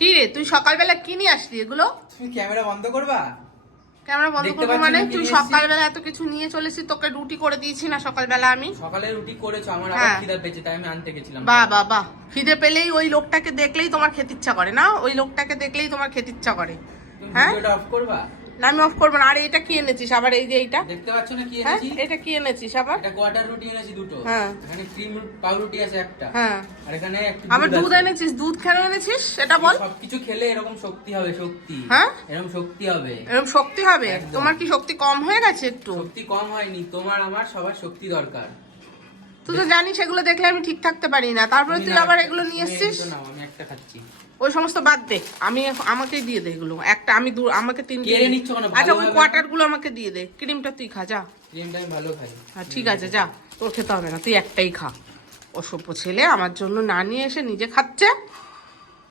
কি রে তুই সকালবেলা কি নিয়ে আসলি এগুলো? তুমি ক্যামেরা বন্ধ করবা? ক্যামেরা বন্ধ করবো মানে? তুই সকালবেলা এত কিছু নিয়ে চলেছিস, তোকে রুটি করে দিয়েছি না সকালবেলা আমি? সকালে রুটি করেছো, আমার আবার খিদা পেয়েছে তাই আমি আনতে গেছিলাম। বাহ বাহ বাহ, খিদে পেলেই ওই লোকটাকে দেখলেই তোমার খেতে ইচ্ছা করে না? ওই লোকটাকে দেখলেই তোমার খেতে ইচ্ছা করে। হ্যাঁ, ভিডিওটা অফ করবা? না আমি অফ করবো না। আর এটা কি এনেছিস আবার? এই যে এইটা দেখতে পাচ্ছ না কি হ্যাঁ, এনেছি? এটা কি এনেছিস আবার? এটা কোয়ার্টার রুটি এনেছি দুটো। হ্যাঁ, এখানে ক্রিম পাউরুটি আছে একটা। হ্যাঁ, আর এখানে একটু আবার দুধ এনেছিস। দুধ কেন এনেছিস সেটা বল। সবকিছু খেলে এরকম শক্তি হবে, শক্তি। হ্যাঁ, এরকম শক্তি হবে। এরকম শক্তি হবে? তোমার কি শক্তি কম হয়ে গেছে একটু? শক্তি কম হয়নি, তোমার আমার সবার শক্তি দরকার। তুই তো জানিস এগুলো দেখলে আমি ঠিক থাকতে পারি না, তারপরে তুই আবার এগুলো নিয়ে এসছিস। আমি একটা খাচ্ছি। ওই সমস্ত বাদ দে, আমি আমাকেই দিয়ে দে এগুলো। একটা আমি আমাকে 3 কেড়ে নিচ্ছ কেন? আচ্ছা ওই কোয়ার্টার গুলো আমাকে দিয়ে দে। ক্রিমটা তুই খা যা। ক্রিমটা আমি ভালো খাই। হ্যাঁ ঠিক আছে যা, তোর খেতে হবে না, তুই একটাই খা। অসভ্য ছেলে আমার জন্য না নিয়ে এসে নিজে খাচ্ছে।